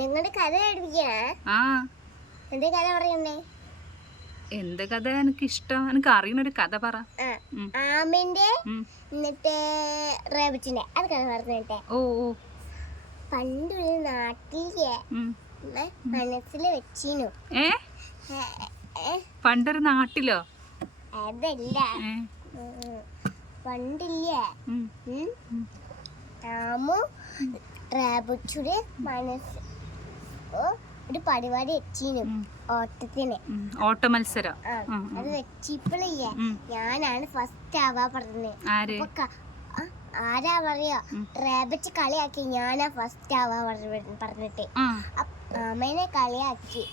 നിങ്ങളുടെ കഥ പഠിപ്പിക്കണേ? ആ, എന്റെ കഥ പറയണ്ടേ? എന്ത് കഥ എനിക്ക് ഇഷ്ടം? എനിക്ക് അറിയുന്നൊരു കഥ പറ. ആമിന്റെ എന്നിട്ട് റേബിറ്റിന്റെ അത് കഥ പറഞ്ഞിട്ടെ. ഓ ഓ, പണ്ടൊരു നാട്ടിലെ മനസ്സിൽ വെച്ചിനു. പണ്ടൊരു നാട്ടിലോ? അതല്ല, പണ്ടില്ലേ ആമു റേബിറ്റിയുടെ മനസ്സ് ഒരു പരിപാടി വെച്ചിനു, ഓട്ടത്തിന്. ഓട്ട മത്സരം. അത് വെച്ചപ്പോഴില്ലേ ഞാനാണ് ഫസ്റ്റ് ആവാ പറഞ്ഞത്. ആരാ പറയാ റേബിറ്റ് കളിയാക്കി ഞാനാ ഫസ്റ്റ് ആവാ പറഞ്ഞിട്ട് ആമേനെ കളിയാക്കി.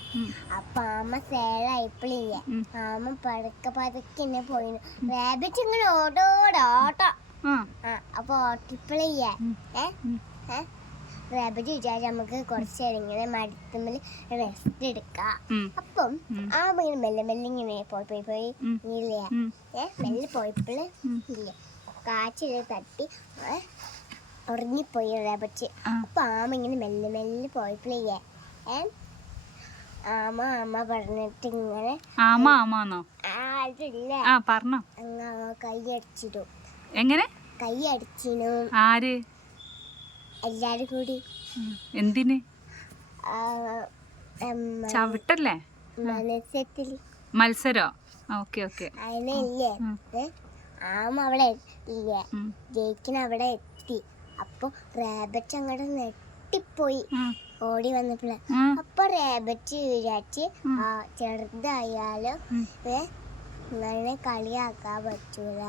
അപ്പൊ ആമ സേളായപ്പോഴില്ലേ ആമ പതുക്കെ എന്നെ പോയിന്. റേബിറ്റ് ഇങ്ങനെ ഓട്ടോട്ടോ. അപ്പൊ ഓട്ടിപ്പോഴില്ലേ റേബിറ്റ് വിചാരിച്ച നമുക്ക് കുറച്ച് നേരം ഇങ്ങനെ മരത്തുമ്മിൽ റെസ്റ്റ് എടുക്കാം. അപ്പം ആമ ഇങ്ങനെ മെല്ലെ മെല്ലെ ഇങ്ങനെ പോയി ഇല്ലേ മെല്ലെ പോയപ്പോഴേ ഇല്ലേ കാച്ചില് തട്ടി ഉറങ്ങിപ്പോയി റേബിറ്റ്. അപ്പൊ ആമ ഇങ്ങനെ മെല്ലെ മെല്ലെ പോയപ്പോഴേ ആമ പറഞ്ഞിട്ട് ഇങ്ങനെ കൈ അടിച്ചിട്ടു. എങ്ങനെ കൈ അടിച്ചിനു? ആര്? എല്ലാരും കൂടി. എന്തിന്? ചവിട്ടല്ലേ? മത്സരോ? Okay okay. അതിനല്ലേ ആമ അവിടെ ഇല്ലേ ജയിക്കണ അവിടെ എത്തി. അപ്പൊ റേബിറ്റ് അങ്ങോട്ട് നെട്ടിപ്പോയി ഓടി വന്നപ്പോഴേ. അപ്പൊ റേബിറ്റ് വിചാരിച്ച് ചെറുതായാലും ഇങ്ങനെ കളിയാക്കാൻ പറ്റൂല.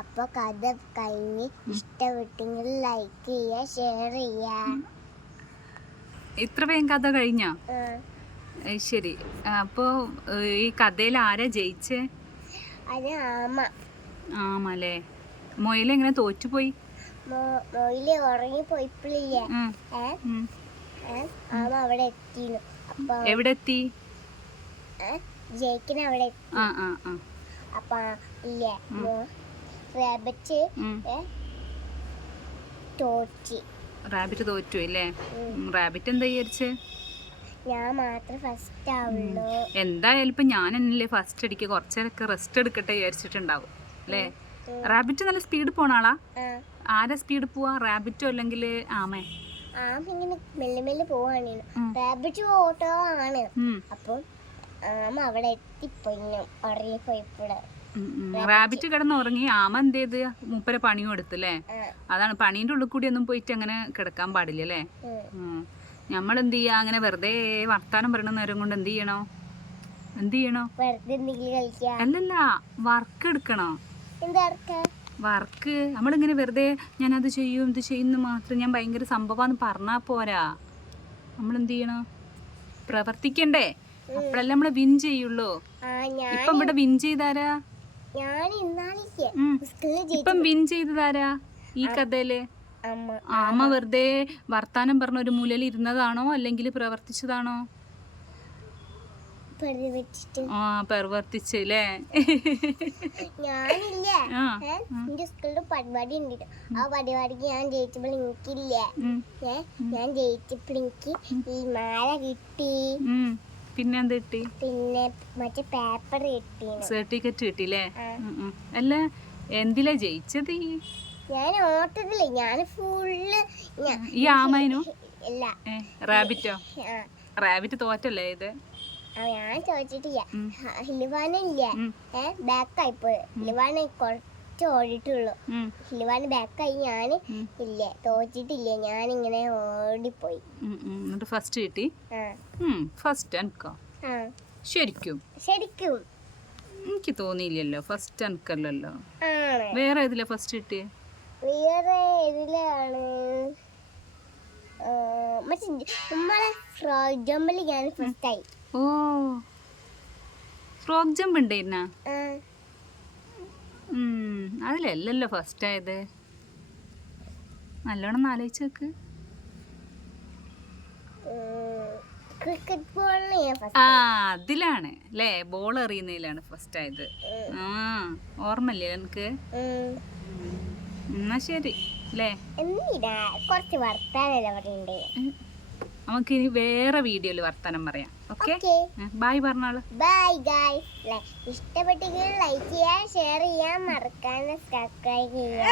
അപ്പൊ കഥ കഴിഞ്ഞ് ഇഷ്ടപ്പെട്ടെങ്കിൽ ലൈക്ക് ചെയ്യാ, ഷെയർ ചെയ്യാ. ഇത്ര വേഗം കഥ കഴിഞ്ഞോ? ശരി. അപ്പൊ ഈ കഥയിൽ ആരാ ജയിച്ചേ? അത് ആമ. ആമല്ലേ? മൊയിലെങ്ങനെ തോറ്റുപോയി? മൊയില് ഉറങ്ങിപ്പോയിപ്പോഴില്ലേ ആമ അവിടെ എത്തിയിരുന്നു. അപ്പൊ എവിടെ എത്തി? ജയിക്കണ അവിടെ എത്തി. അപ്പൊ ഇല്ലേ റാബിറ്റ് തോറ്റി. റാബിറ്റ് തോറ്റു അല്ലേ? റാബിറ്റ് എന്താ വിചാരിച്ചേ? ഞാൻ മാത്രം ഫസ്റ്റ് ആവുള്ളൂ. എന്തായാലും ഇപ്പൊ ഞാൻ എന്നല്ലേ ഫസ്റ്റ് അടിക്കുക, കുറച്ചേരൊക്കെ റെസ്റ്റ് എടുക്കട്ടെ വിചാരിച്ചിട്ടുണ്ടാവും അല്ലേ? റാബിറ്റ് നല്ല സ്പീഡ് പോണ ആളാ? ആരാ സ്പീഡ് പോവാ, റാബിറ്റോ അല്ലെങ്കിൽ ആമേ? ആമ ഇങ്ങനെ മെല്ലെ മെല്ലെ പോവാണ്, റാബിറ്റ് ഓട്ടോ ആണ്. അപ്പൊ ആമ അവിടെ എത്തിപ്പോയി ഉറങ്ങിപ്പോയിപ്പോഴ. റാബിറ്റ് കിടന്ന് ഉറങ്ങി, ആമ എന്ത് ചെയ്ത് മൂപ്പരെ പണിയും എടുത്തല്ലേ? അതാണ്, പണീന്റെ ഉള്ളിൽ കൂടി ഒന്നും പോയിട്ട് അങ്ങനെ കിടക്കാൻ പാടില്ല അല്ലേ? നമ്മൾ എന്ത് ചെയ്യാ, അങ്ങനെ വെറുതെ വർത്താനം പറയണ നേരം കൊണ്ട് എന്ത് ചെയ്യണോ? അല്ലല്ല, വർക്ക് എടുക്കണോ? വർക്ക് നമ്മളിങ്ങനെ വെറുതെ ഞാൻ അത് ചെയ്യും ഇത് ചെയ്യുന്ന മാത്രം, ഞാൻ ഭയങ്കര സംഭവമാന്ന് പറഞ്ഞാ പോരാ. നമ്മളെന്ത് ചെയ്യണം? പ്രവർത്തിക്കണ്ടേ? അപ്പോഴല്ലേ നമ്മള് വിൻ ചെയ്യുള്ളൂ. ഇപ്പം ഇവിടെ വിൻ ചെയ്താരാ? ഇപ്പം വിൻ ചെയ്തതാരാ ഈ കഥയില്? ആമ വെറുതെ വർത്താനം പറഞ്ഞ ഒരു മൂലയിൽ ഇരുന്നതാണോ അല്ലെങ്കിൽ പ്രവർത്തിച്ചതാണോ? പ്രവർത്തിച്ചല്ലേ? ഞാനില്ലേ എന്റെ സ്കൂളിൽ പരിപാടി ഉണ്ട്. ആ പരിപാടിക്ക് ഞാൻ ജയിച്ചപ്പോൾ എനിക്കില്ലേ ഞാൻ ജയിച്ചപ്പോൾ എനിക്ക് ഈ മാല കിട്ടി. പിന്നെ എന്ത് കിട്ടി? പിന്നെ മറ്റേ പേപ്പർ കിട്ടി, സർട്ടിഫിക്കറ്റ് കിട്ടില്ലേ? അല്ല, എന്തിലാ ജയിച്ചത്? ഞാൻ ഓട്ടത്തില്ലേ, ഞാൻ ഫുള്ള്. ഈ ആമേനോ? റാബിറ്റോ? റാബിറ്റ് തോറ്റല്ലേ ഇത്? ഞാൻ ചോദിച്ചിട്ടില്ല. ഹിലുവാനില്ലേ ബാക്കായിപ്പോയി. ഹിലുവാന് കുറച്ച് ഓടിട്ടുള്ളൂ. ഹിലുവാന് ബാക്കായി. ഞാൻ ഇല്ലേ തോറ്റിട്ടില്ലേ, ഞാനിങ്ങനെ ഓടിപ്പോയി. ഫസ്റ്റ് കിട്ടി? ഫസ്റ്റ് എനിക്കോ? ശരിക്കും എനിക്ക് തോന്നിയില്ലല്ലോ, ഫസ്റ്റ് എനിക്കല്ലോ. വേറെ ഏതിലാ ഫസ്റ്റ് കിട്ടിയേ? വേറെ ഏതിലാണ് നമ്മളെ ഫ്രോഗ് ജമ്പിൽ ഞാൻ ഫസ്റ്റ് ആയി. ഓ, ഫ്രോഗ് ജമ്പ് ഉണ്ടായിരുന്ന? അതിലല്ലല്ലോ ഫസ്റ്റ് ആയത്. നല്ലോണം ആലോചിച്ച് നോക്ക്. അതിലാണ് അല്ലേ, ബോൾ എറിയുന്നതിലാണ് ഫസ്റ്റ് ആയത്. ഓർമ്മല്ലേ എനിക്ക്? എന്നാ ശരി. അല്ലേ? എന്തിനാ കുറച്ച് വർത്താനല്ലേ പറയണ്ടേ? നമുക്ക് ഇനി വേറെ വീഡിയോയിൽ വർത്താനം പറയാം. Okay, okay. ബൈ പറഞ്ഞാള്. Bye guys. ഇഷ്ടപ്പെട്ടെങ്കിൽ ലൈക്ക് ചെയ്യാൻ, ഷെയർ ചെയ്യാൻ, മറക്കാതെ സബ്സ്ക്രൈബ് ചെയ്യാൻ.